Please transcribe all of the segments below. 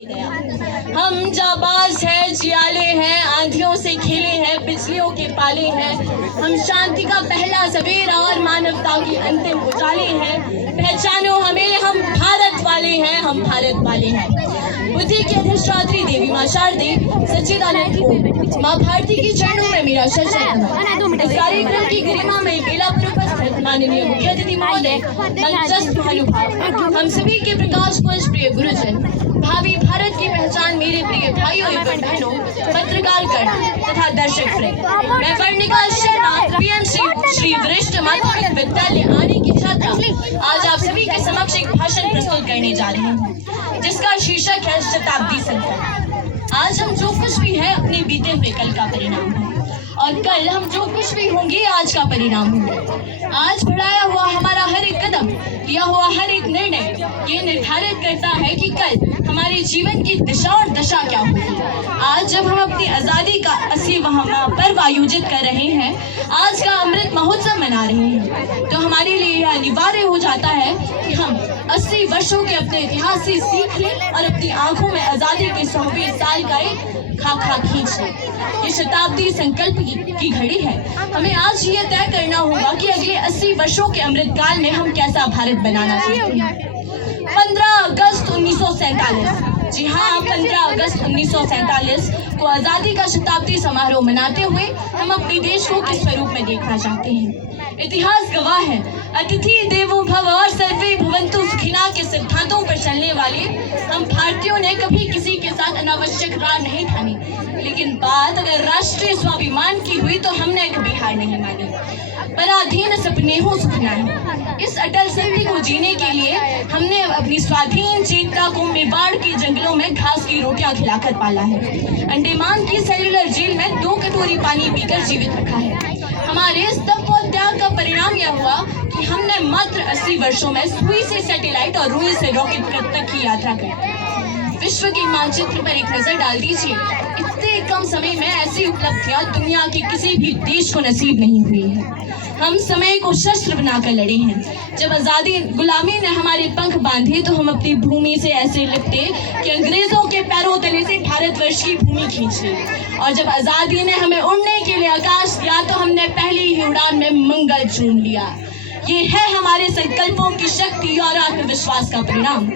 हम जाबाज हैं, जियाले हैं, आंधियों से खेले हैं, बिजलियों के पाले हैं। हम शांति का पहला सवेरा और मानवता की अंतिम उजाले हैं। पहचानो हमें, हम भारत वाले हैं, हम भारत वाले हैं। बुद्धि की अधिष्ठात्री देवी माँ शारदे, सच्चिदानंद को माँ भारती की चरणों में मेरा शरण। इस कार्यक्रम की गरिमा में बेला पर उपस्थित माननीय मुख्य अतिथि महोदय, मंचस्थ महानुभाव, हम सभी के प्रकाश पुंज प्रिय गुरुजन, भावी भारत की पहचान मेरे प्रिय भाइयों एवं बहनों, पत्रकार गण तथा दर्शक वृंद, मैं वर्णिका शर्मा पीएमसी श्री वरिष्ठ माध्यमिक विद्यालय आने की छात्रा आज आप सभी के समक्ष एक भाषण प्रस्तुत करने जा रही हूँ, जिसका शीर्षक है शताब्दी संकल्प। आज हम जो कुछ भी है अपने बीते हुए कल का परिणाम है, और कल हम जो कुछ भी होंगे आज का परिणाम होंगे। आज बढ़ाया हुआ हमारा हर एक कदम, लिया हुआ हर एक निर्णय ये निर्धारित करता है कि कल हमारे जीवन की दिशा और दशा क्या होगी। आज जब हम अपनी आजादी का 80वां पर्व आयोजित कर रहे हैं, आज का अमृत महोत्सव मना रहे हैं, तो हमारे लिए यह अनिवार्य हो जाता है कि हम 80 वर्षों के अपने इतिहास से सीख लें और अपनी आंखों में आजादी के 100वें साल का एक खाका खींच लें। ये शताब्दी संकल्प की घड़ी है। हमें आज ये तय करना होगा कि अगले 80 वर्षों के अमृतकाल में हम कैसा भारत बनाना चाहते हैं। 15 अगस्त 1947, जी हाँ, 15 अगस्त 1947 को आजादी का शताब्दी समारोह मनाते हुए हम अपने देश को किस स्वरूप में देखना चाहते हैं। इतिहास गवाह है, अतिथि देवो भव और सर्वे भवन्तु सुखिनः के सिद्धांतों पर चलने वाले हम भारतीयों ने कभी किसी के साथ अनावश्यक रार नहीं ठानी, लेकिन बात अगर राष्ट्रीय स्वाभिमान की हुई तो हमने कभी हार नहीं मानी। पराधीन सपने हो सुखना है। इस अटल सत्य को जीने के लिए हमने अपनी स्वाधीन चेतना को मेवाड़ के जंगलों में घास की रोटियां खिलाकर पाला है। अंडमान की सेल्युलर जेल में 2 कटोरी पानी पीकर जीवित रखा है। हमारे इस तप और त्याग का परिणाम यह हुआ कि हमने मात्र 80 वर्षों में सुई से सैटेलाइट और रुई से रॉकेट तक की यात्रा की। विश्व के मानचित्र पर एक नजर डाल दीजिए, इतने कम समय में ऐसी उपलब्धियां दुनिया के किसी भी देश को नसीब नहीं हुई है। हम समय को शस्त्र बनाकर लड़े हैं। जब आजादी गुलामी ने हमारे पंख बांधे तो हम अपनी भूमि से ऐसे लिपटे कि अंग्रेजों के पैरों तले से भारतवर्ष की भूमि खींच ली, और जब आजादी ने हमें उड़ने के लिए आकाश दिया तो हमने पहली ही उड़ान में मंगल चूम लिया। ये है हमारे संकल्पों की शक्ति और आत्मविश्वास का परिणाम।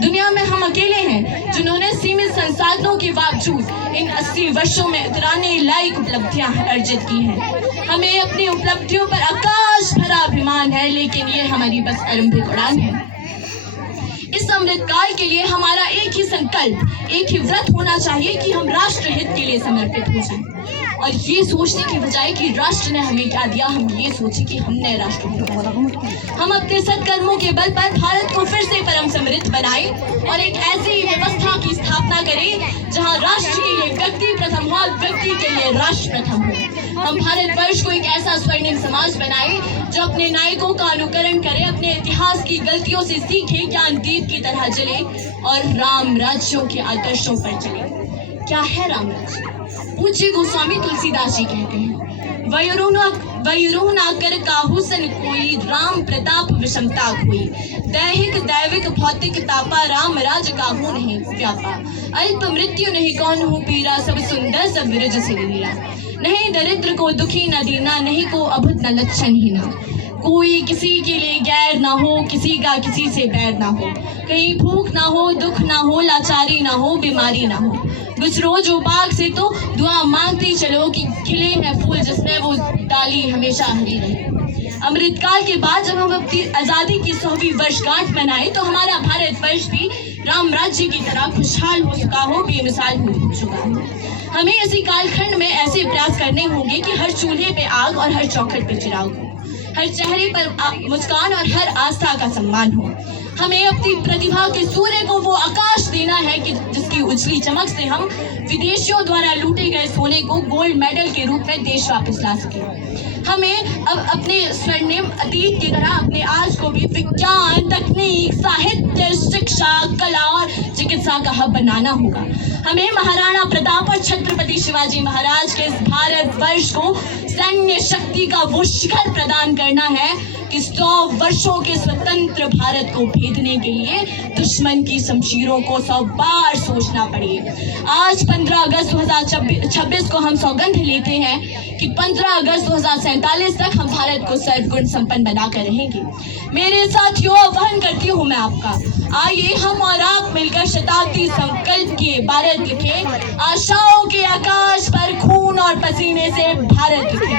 दुनिया में हम अकेले हैं जिन्होंने सीमित संसाधनों के बावजूद इन 80 वर्षों में इतराने लायक उपलब्धियां अर्जित की हैं। हमें अपनी उपलब्धियों पर आकाश भरा अभिमान है, लेकिन ये हमारी बस आरंभिक उड़ान है। इस अमृतकाल के लिए हमारा एक ही संकल्प, एक ही व्रत होना चाहिए कि हम राष्ट्र हित के लिए समर्पित हो जाएं, और ये सोचने की बजाय कि राष्ट्र ने हमें क्या दिया, हम ये सोचें कि हमने राष्ट्र को क्या दिया। हम अपने सत्कर्मों के बल पर भारत को फिर से परम समृद्ध बनाएं और एक ऐसी व्यवस्था की स्थापना करें जहां राष्ट्र के लिए व्यक्ति प्रथम हो और व्यक्ति के लिए राष्ट्र प्रथम हो। हम भारतवर्ष को एक ऐसा स्वर्णिम समाज बनाए जो अपने नायकों का अनुकरण करे, अपने इतिहास की गलतियों से सीखे, ज्ञान दीप की तरह जले और राम राज्यों के आदर्शों पर चले। क्या है राम राज्य? पूज्य गोस्वामी तुलसीदास जी कहते हैं, वयुरोह ना कर काहू सन कोई, राम प्रताप विषमता कोई, दैहिक दैविक भौतिक तापा, राम राज काहू नहीं व्यापा, अल्प मृत्यु नहीं कौन हो पीरा, सब सुंदर सब विरज से लीला, नहीं दरिद्र को दुखी न दीना, नहीं को अभुत न लक्षण ही ना, कोई किसी के लिए गैर ना हो, किसी का किसी से बैर ना हो, कहीं भूख ना हो, दुख ना हो, लाचारी ना हो, बीमारी ना हो, गुजरो जो बाग से तो दुआ मांगते चलो कि खिले हैं फूल जिसमें वो डाली हमेशा हरी रहे। अमृतकाल के बाद जब हम अपनी आजादी की 100वीं वर्षगांठ मनाए तो हमारा भारतवर्ष भी राम राज्य की तरह खुशहाल हो चुका हो, बेमिसाल हो चुका हो। हमें इसी कालखंड में ऐसे प्रयास करने होंगे कि हर चूल्हे पे आग और हर चौखट पे चिराग हो, हर चेहरे पर मुस्कान और हर आस्था का सम्मान हो। हमें अपनी प्रतिभा के सूर्य को वो आकाश देना है कि जिसकी उजली चमक से हम विदेशियों द्वारा लूटे गए सोने को गोल्ड मेडल के रूप में देश वापस ला सके। हमें अब अपने स्वर्णिम अतीत की तरह अपने आज को भी विज्ञान, तकनीक, साहित्य, शिक्षा, कला और चिकित्सा का हब बनाना होगा। हमें महाराणा प्रताप और छत्रपति शिवाजी महाराज के इस भारत वर्ष को सैन्य शक्ति का वो शिखर प्रदान करना है कि 100 वर्षों के स्वतंत्र भारत को भेदने के लिए दुश्मन की शमशीरों को 100 बार सोचना पड़े। आज 15 अगस्त 2026 को हम सौगंध लेते हैं कि 15 अगस्त 2047 तक हम भारत को सर्वगुण संपन्न बनाकर रहेंगे। मेरे साथियों, आह्वान करती हूँ मैं आपका, आइए हम और आप मिलकर शताब्दी संकल्प के भारत लिखे, आशाओं के आकाश पर खून और पसीने से भारत लिखे।